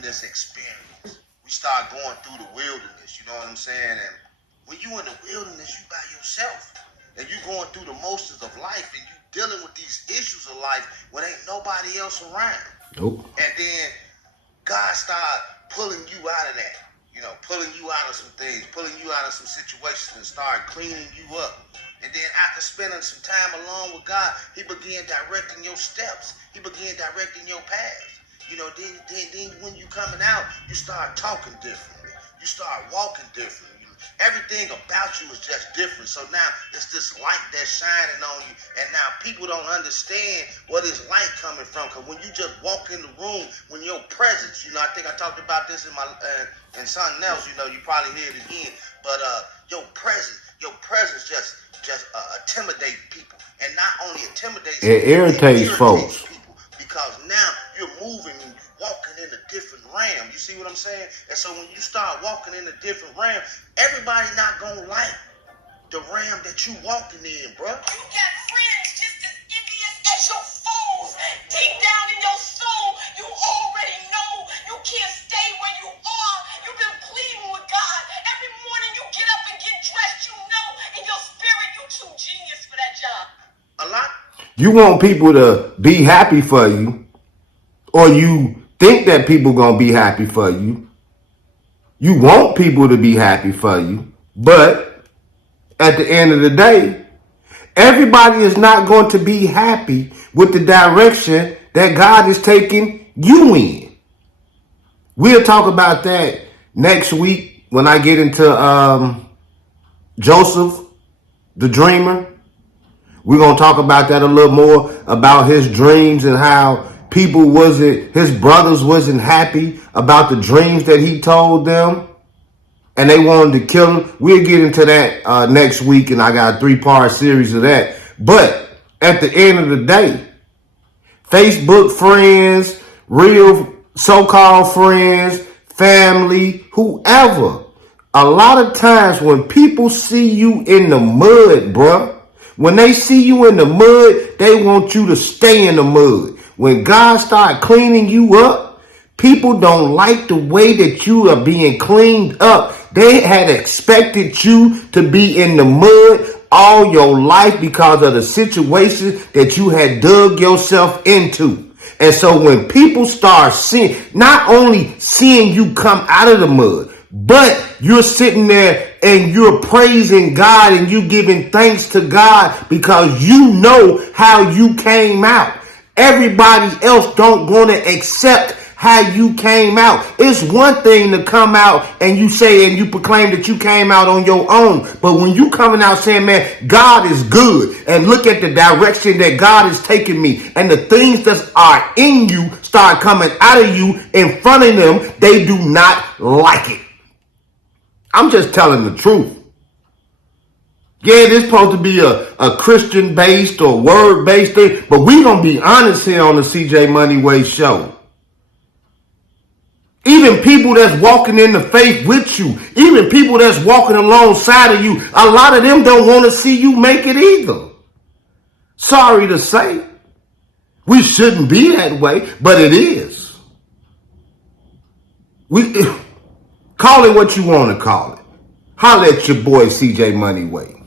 wilderness experience. We start going through the wilderness, you know what I'm saying? And when you in the wilderness, you by yourself. And you going through the motions of life, and you dealing with these issues of life when ain't nobody else around. Nope. And then God start pulling you out of that. You know, pulling you out of some things, pulling you out of some situations, and start cleaning you up. And then after spending some time alone with God, he began directing your steps. He began directing your paths. You know, then when you coming out, you start talking differently. You start walking differently. Everything about you is just different. So now it's this light that's shining on you. And now people don't understand what is light coming from. Because when you just walk in the room, when your presence, you know, I think I talked about this in my and something else, you know, you probably hear it again. But your presence just intimidate people. And not only intimidates it irritates folks. People, because now you're moving and you're walking in a different realm. You see what I'm saying? And so when you start walking in a different realm, everybody not gonna like the realm that you walking in, bro. You got friends just as envious as your foes. Deep down in your soul, you already know you can't stay where you are. You've been pleading with God. Every morning you get up and get dressed, you know in your spirit you too genius for that job. A lot. You want people to be happy for you, or you think that people gonna be happy for you. You want people to be happy for you, but at the end of the day, everybody is not going to be happy with the direction that God is taking you in. We'll talk about that next week when I get into Joseph, the dreamer. We're going to talk about that a little more, about his dreams and how his brothers wasn't happy about the dreams that he told them, and they wanted to kill him. We'll get into that next week, and I got a 3-part series of that. But at the end of the day, Facebook friends, real so-called friends, family, whoever, a lot of times when people see you in the mud, bruh, when they see you in the mud, they want you to stay in the mud. When God started cleaning you up, people don't like the way that you are being cleaned up. They had expected you to be in the mud all your life because of the situations that you had dug yourself into. And so when people start seeing, not only seeing you come out of the mud, but you're sitting there and you're praising God and you giving thanks to God because you know how you came out. Everybody else don't want to accept how you came out. It's one thing to come out and you say and you proclaim that you came out on your own. But when you coming out saying, man, God is good, and look at the direction that God is taking me, and the things that are in you start coming out of you in front of them, they do not like it. I'm just telling the truth. Yeah, this is supposed to be a Christian-based or word-based thing, but we gonna be honest here on the CJ Money Way show. Even people that's walking in the faith with you, even people that's walking alongside of you, a lot of them don't want to see you make it either. Sorry to say. We shouldn't be that way, but it is. Call it what you want to call it. Holla at your boy CJ Money Way.